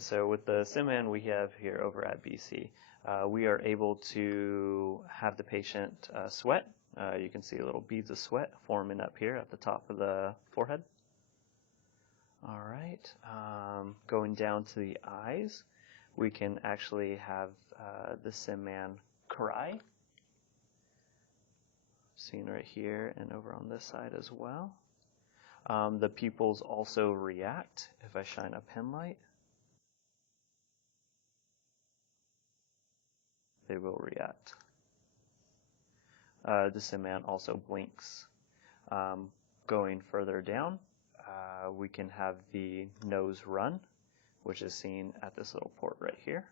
right, so with the SimMan we have here over at BC, we are able to have the patient sweat. You can see little beads of sweat forming up here at the top of the forehead. All right, going down to the eyes, we can actually have the SimMan cry. Seen right here and over on this side as well. The pupils also react if I shine a pen light. They will react. The SimMan also blinks. Going further down, we can have the nose run, which is seen at this little port right here.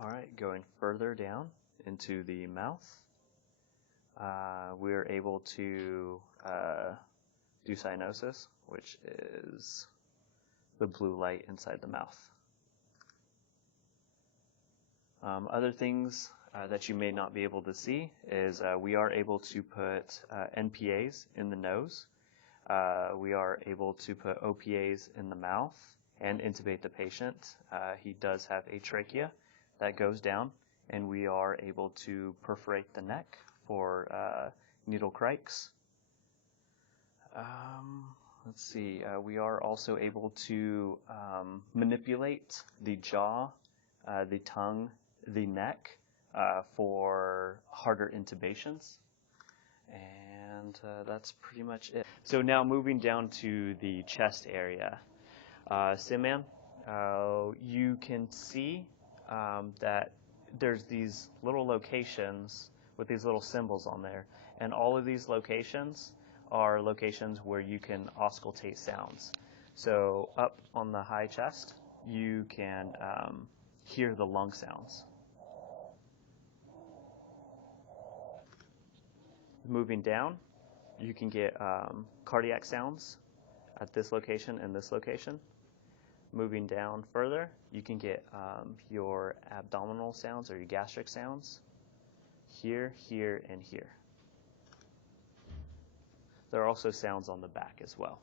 All right, going further down into the mouth, we are able to do cyanosis, which is the blue light inside the mouth. Other things that you may not be able to see is we are able to put NPAs in the nose. We are able to put OPAs in the mouth and intubate the patient. He does have a trachea that goes down, and we are able to perforate the neck for needle crikes. Let's see, we are also able to manipulate the jaw, the tongue, the neck for harder intubations. And that's pretty much it. So now moving down to the chest area. SimMan, you can see that there's these little locations with these little symbols on there. And all of these locations are locations where you can auscultate sounds. So up on the high chest, you can hear the lung sounds. Moving down, you can get cardiac sounds at this location and this location. Moving down further, you can get your abdominal sounds or your gastric sounds here, here, and here. There are also sounds on the back as well.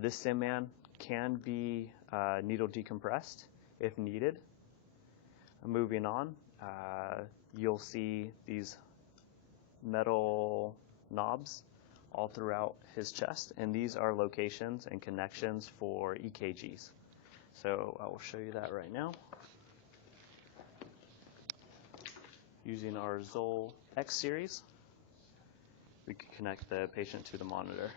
This SimMan can be needle decompressed if needed. Moving on, you'll see these metal knobs all throughout his chest, and these are locations and connections for EKGs. So I will show you that right now. Using our Zoll X series, we can connect the patient to the monitor.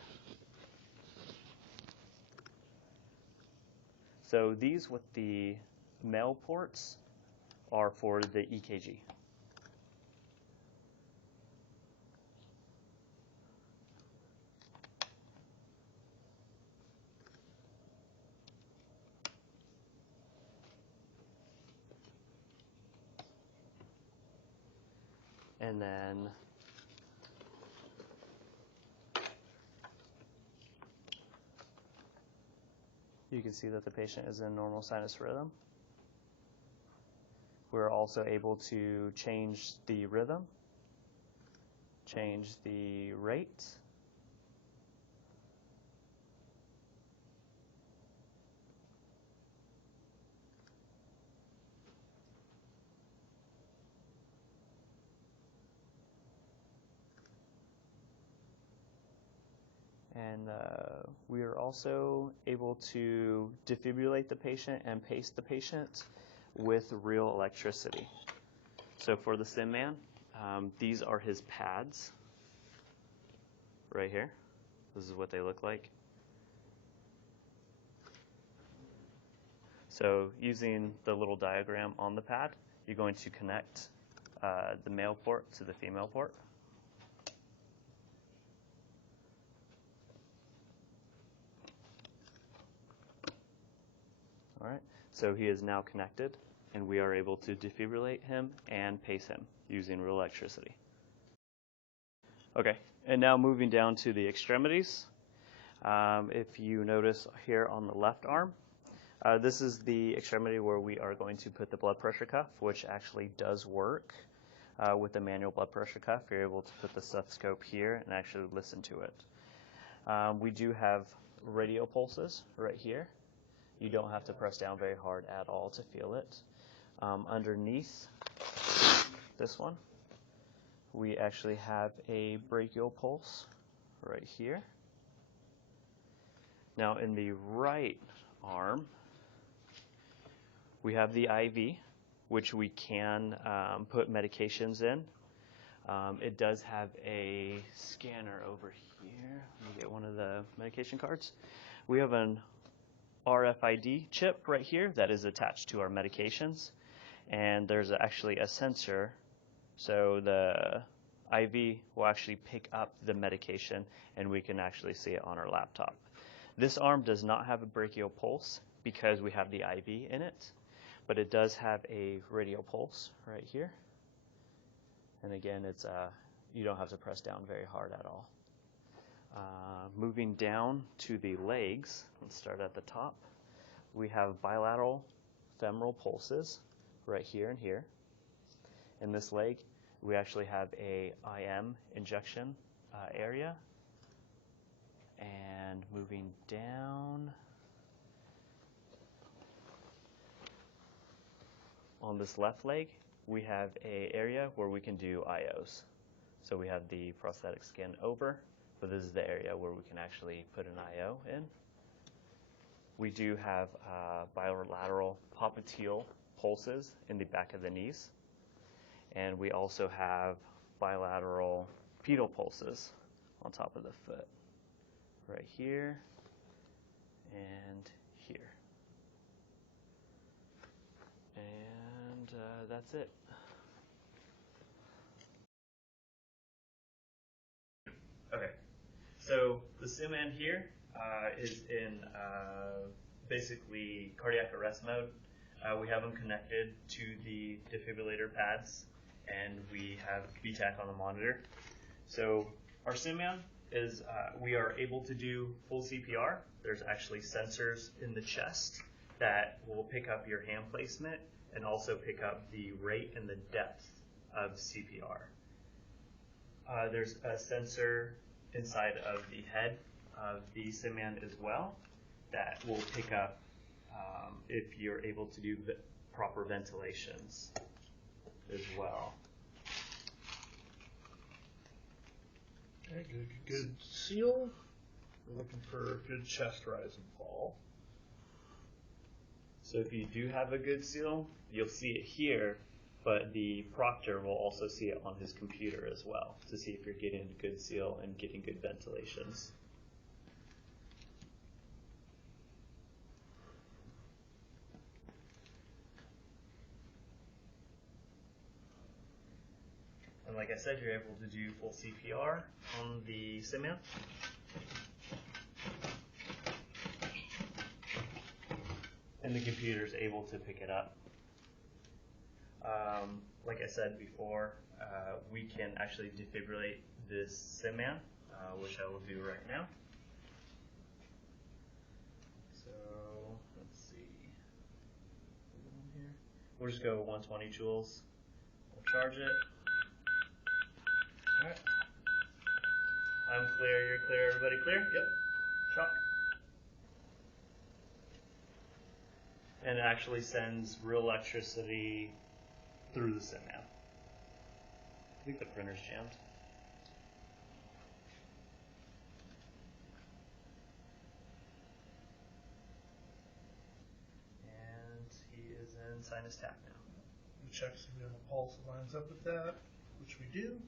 So these with the male ports are for the EKG. And then you can see that the patient is in normal sinus rhythm. We're also able to change the rhythm, change the rate, and we are also able to defibrillate the patient and pace the patient with real electricity. So for the SimMan, these are his pads right here. This is what they look like. So using the little diagram on the pad, you're going to connect the male port to the female port. All right, so he is now connected, and we are able to defibrillate him and pace him using real electricity. Okay, and now moving down to the extremities. If you notice here on the left arm, this is the extremity where we are going to put the blood pressure cuff, which actually does work with the manual blood pressure cuff. You're able to put the stethoscope here and actually listen to it. We do have radio pulses right here. You don't have to press down very hard at all to feel it. Underneath this one, we actually have a brachial pulse right here. Now in the right arm, we have the IV, which we can put medications in. It does have a scanner over here. Let me get one of the medication cards. We have an RFID chip right here that is attached to our medications, and there's actually a sensor, so the IV will actually pick up the medication and we can actually see it on our laptop. This arm does not have a brachial pulse because we have the IV in it, but it does have a radial pulse right here. And again, it's you don't have to press down very hard at all. Moving down to the legs, let's start at the top. We have bilateral femoral pulses right here and here. In this leg, we actually have a IM injection area. And moving down, on this left leg, we have an area where we can do IOs. So we have the prosthetic skin over, but this is the area where we can actually put an IO in. We do have bilateral popliteal pulses in the back of the knees. And we also have bilateral pedal pulses on top of the foot, right here and here. And that's it. Okay, so the SimAN here is in basically cardiac arrest mode. We have them connected to the defibrillator pads, and we have BTAC on the monitor. So our SimAN is we are able to do full CPR. There's actually sensors in the chest that will pick up your hand placement and also pick up the rate and the depth of CPR. There's a sensor inside of the head of the SimAN as well that will pick up if you're able to do proper ventilations as well. Okay, good seal. We're looking for a good chest rise and fall. So if you do have a good seal, you'll see it here, but the proctor will also see it on his computer as well to see if you're getting a good seal and getting good ventilations. And like I said, you're able to do full CPR on the SimAN. And the computer is able to pick it up. Like I said before, we can actually defibrillate this SimAN, which I will do right now. So let's see. We'll just go 120 joules. We'll charge it. All right. I'm clear. You're clear. Everybody clear? Yep. Shock. And it actually sends real electricity through the SimAN. I think the printer's jammed. And he is in sinus tap now. We check if we have a pulse that lines up with that, which we do.